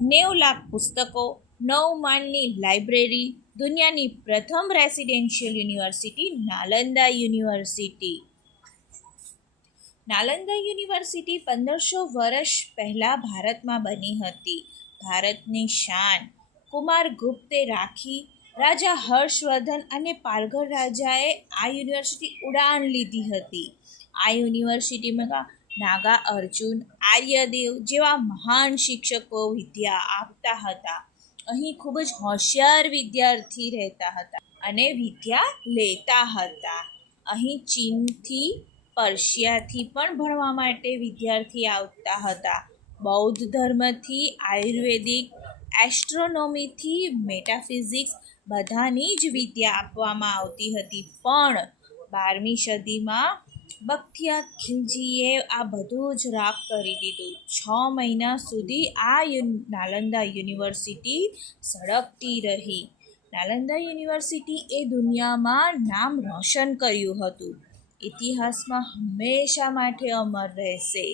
90 લાખ પુસ્તકો, 9 માળની લાઇબ્રેરી, દુનિયાની પ્રથમ residential university Nalanda university. Nalanda university 1500 વર્ષ પહેલાં ભારતમાં બની હતી. ભારતની શાન કુમાર ગુપ્તે રાખી. રાજા હર્ષવર્ધન અને પાલઘર રાજાએ આ યુનિવર્સિટી ઉડાન લીધી હતી. આ યુનિવર્સિટીમાં નાગા અર્જુન, આર્યદેવ જેવા મહાન શિક્ષકો વિદ્યા આપતા હતા. અહીં ખૂબ જ હોશિયાર વિદ્યાર્થી રહેતા હતા અને વિદ્યા લેતા હતા. અહીં ચીનથી, પર્શિયાથી પણ ભણવા માટે વિદ્યાર્થી આવતા હતા. બૌદ્ધ ધર્મથી, આયુર્વેદિક, એસ્ટ્રોનોમીથી, મેટાફિઝિક્સ બધાની જ વિદ્યા આપવામાં આવતી હતી. પણ 12મી સદીમાં બખ્તિયાર ખિલજીએ આ બધું જ રાખ કરી દીધું. 6 મહિના સુધી આ નાલંદા યુનિવર્સિટી સળગતી રહી. નાલંદા યુનિવર્સિટી એ દુનિયામાં નામ રોશન કર્યું હતું. ઇતિહાસમાં હંમેશા માટે અમર રહેશે.